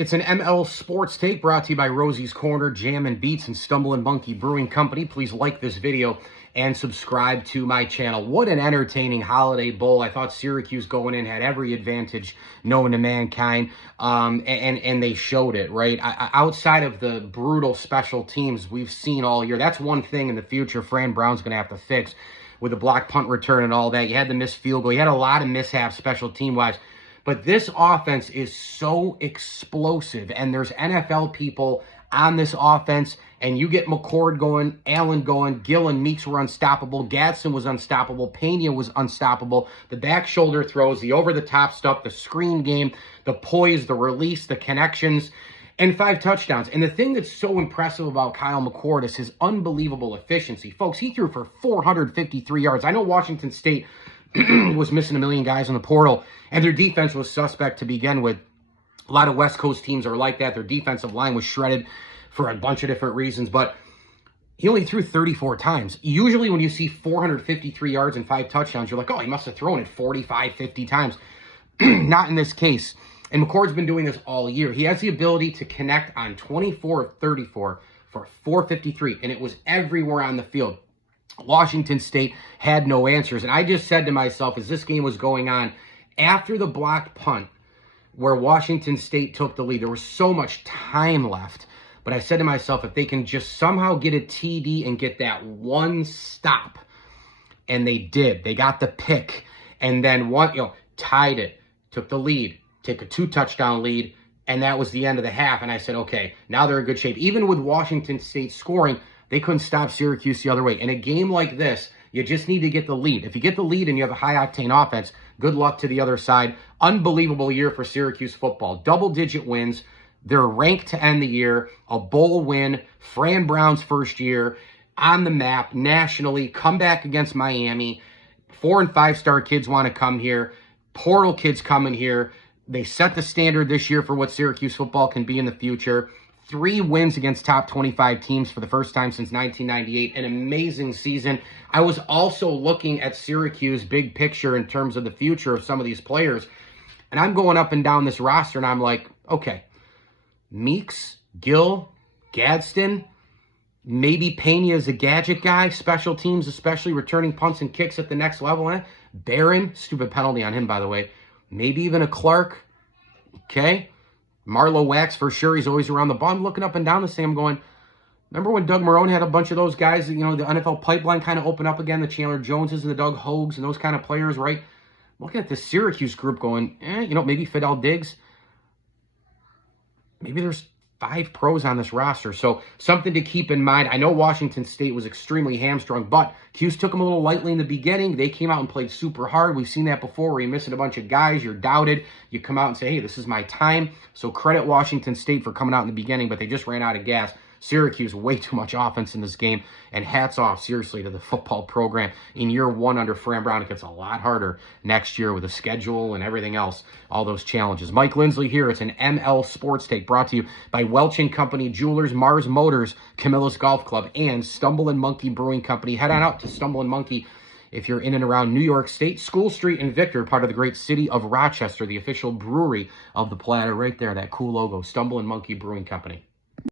It's an ML Sports Take brought to you by Rosie's Corner, Jam and Beats, and Stumblin' Monkey Brewing Company. Please like this video and subscribe to my channel. What an entertaining Holiday Bowl. I thought Syracuse going in had every advantage known to mankind, and they showed it, right? Outside of the brutal special teams we've seen all year, that's one thing in the future Fran Brown's going to have to fix with the block punt return and all that. You had the missed field goal. You had a lot of mishaps special team-wise. But this offense is so explosive, and there's NFL people on this offense, and you get McCord going, Allen going, Gill and Meeks were unstoppable, Gadsden was unstoppable, Pena was unstoppable, the back shoulder throws, the over-the-top stuff, the screen game, the poise, the release, the connections, and 5 touchdowns. And the thing that's so impressive about Kyle McCord is his unbelievable efficiency. Folks, he threw for 453 yards. I know Washington State was missing a million guys in the portal, and their defense was suspect to begin with. A lot of West Coast teams are like that. Their defensive line was shredded for a bunch of different reasons, but he only threw 34 times. Usually when you see 453 yards and 5 touchdowns, you're like, oh, he must have thrown it 45, 50 times. Not in this case. And McCord's been doing this all year. He has the ability to connect on 24 of 34 for 453, and it was everywhere on the field. Washington State had no answers. And I just said to myself, as this game was going on, after the blocked punt where Washington State took the lead, there was so much time left. But I said to myself, if they can just somehow get a TD and get that one stop, and they did. They got the pick, and then tied it, took the lead, take a 2-touchdown lead, and that was the end of the half. And I said, okay, now they're in good shape. Even with Washington State scoring, they couldn't stop Syracuse the other way. In a game like this, you just need to get the lead. If you get the lead and you have a high-octane offense, good luck to the other side. Unbelievable year for Syracuse football. Double-digit wins. They're ranked to end the year. A bowl win. Fran Brown's first year on the map nationally. Comeback against Miami. 4- and 5-star kids want to come here. Portal kids coming here. They set the standard this year for what Syracuse football can be in the future. 3 wins against top 25 teams for the first time since 1998. An amazing season. I was also looking at Syracuse big picture in terms of the future of some of these players. And I'm going up and down this roster, and I'm like, okay, Meeks, Gill, Gadsden, maybe Pena is a gadget guy, special teams, especially returning punts and kicks at the next level. Barron, stupid penalty on him, by the way. Maybe even a Clark, okay? Marlowe Wax, for sure. He's always around the ball. I'm looking up and down the same going, remember when Doug Marrone had a bunch of those guys, the NFL pipeline kind of opened up again, the Chandler Joneses and the Doug Hogues and those kind of players, right? Looking at the Syracuse group going, maybe Fidel Diggs. Maybe there's 5 pros on this roster. So something to keep in mind. I know Washington State was extremely hamstrung, but Cuse took them a little lightly in the beginning. They came out and played super hard. We've seen that before where you're missing a bunch of guys. You're doubted. You come out and say, hey, this is my time. So credit Washington State for coming out in the beginning, but they just ran out of gas. Syracuse, way too much offense in this game. And hats off, seriously, to the football program. In year 1 under Fran Brown, it gets a lot harder next year with the schedule and everything else, all those challenges. Mike Lindsley here. It's an ML Sports Take brought to you by Welch & Company Jewelers, Mars Motors, Camillus Golf Club, and Stumblin' Monkey Brewing Company. Head on out to Stumblin' Monkey if you're in and around New York State. School Street and Victor, part of the great city of Rochester, the official brewery of the Platter right there, that cool logo, Stumblin' Monkey Brewing Company.